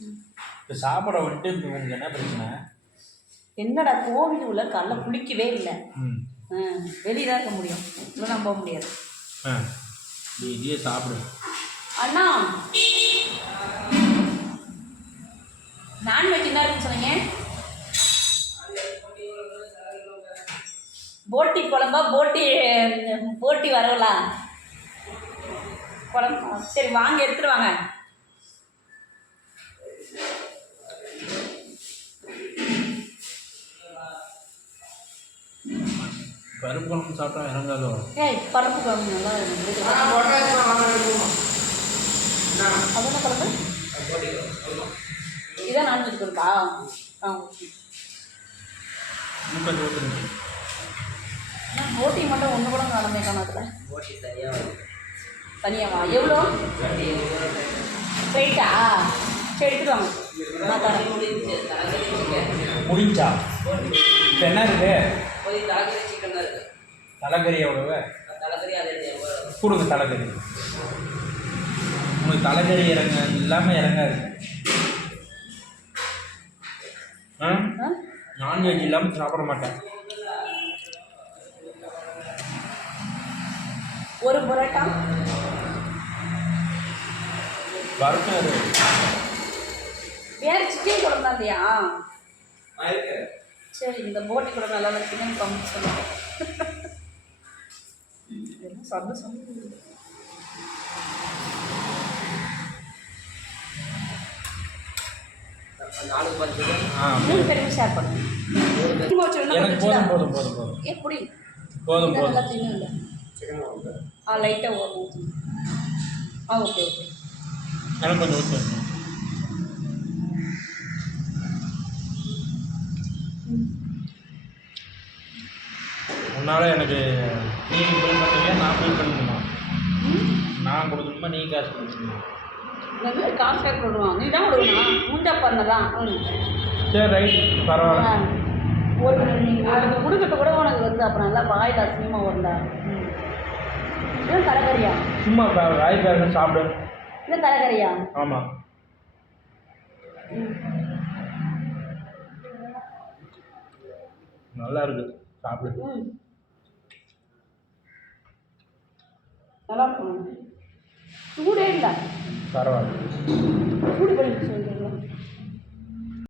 இப்போ சாப்பிட வந்துட்டு உங்களுக்கு என்ன பிரச்சனை? என்னடா கோவில் உள்ள காலைல குளிக்கவே இல்லை. வெளியே தான் இருக்க முடியும், இப்படிலாம் போக முடியாது. நீ இதையே சாப்பிடு. அண்ணா நான்வெஜ் என்ன இருக்குன்னு சொன்னீங்க? போட்டி குழம்பா? போட்டி வரவலா குழம்பு? சரி வாங்க, எடுத்துட்டு வாங்க. பருப்பு குழம்பு சாப்பிட்டா இறங்காதோ? பருப்பு குழம்பு நல்லா அது என்ன குழம்பு? இதான் நான்வெஜ் குழம்பா? போட்டி மட்டும் ஒன்று கூட நடந்தே காணத்தில். தனியாவா? எவ்வளோ ரைட்டா? சரி எடுத்துட்டு வாங்க. முடிஞ்சா இப்போ என்ன இருக்கு? தலைக்கறி எவ்வளவு கொடுங்க? தலைக்கறி உங்களுக்கு தலைக்கறி இறங்க இல்லாமல் இறங்காது. நான்வெஜ் இல்லாமல் சாப்பிட மாட்டேன். ஒரு புரோட்டா பர்கர் வேறு சிக்கன் குழம்பு தான் இல்லையா? சரி, இந்த போட்டி கூட நல்லா சிக்கன் குழம்பு சொல்லுங்கள். சாப்பிட சாப்பிடு. மூணு பேருமே ஷேர் பண்ணுங்க. எனக்கு போதும் போதும் போதும் போதும். எப்படி போதும் போதும். நல்லா தின்னு இல்லை. லைட்டாக ஓடும். Okay okay. எனக்கு கொஞ்சம் ஊற்று. உன்னால் எனக்கு நீ பில் பண்ணுறியா நான் பில் பண்ணணுமா? நான் கொடுக்கணுமா நீ காசு கொடுக்கணுமா? காசு பேக் கொடுக்கணும். நீ தான் கொடுக்கணும். மூஞ்சா பண்ணதான். சரி ரைட், பரவாயில்ல. ஒரு நீங்கள் கொடுக்கறது கூட உனக்கு வந்து அப்புறம் நல்லா வாயில் அசிங்கமாக வரல. இதுவும் தலைக்கறியா? சும்மா வாய் பேர சாப்பிடு. இது தலைக்கறியா? ஆமாம். நல்லா இருக்கு, சாப்பிடு. நல்லா இருக்கும். சூடே இல்லை. பரவாயில்ல. சூடு பண்ணி சொல்லுங்கள்.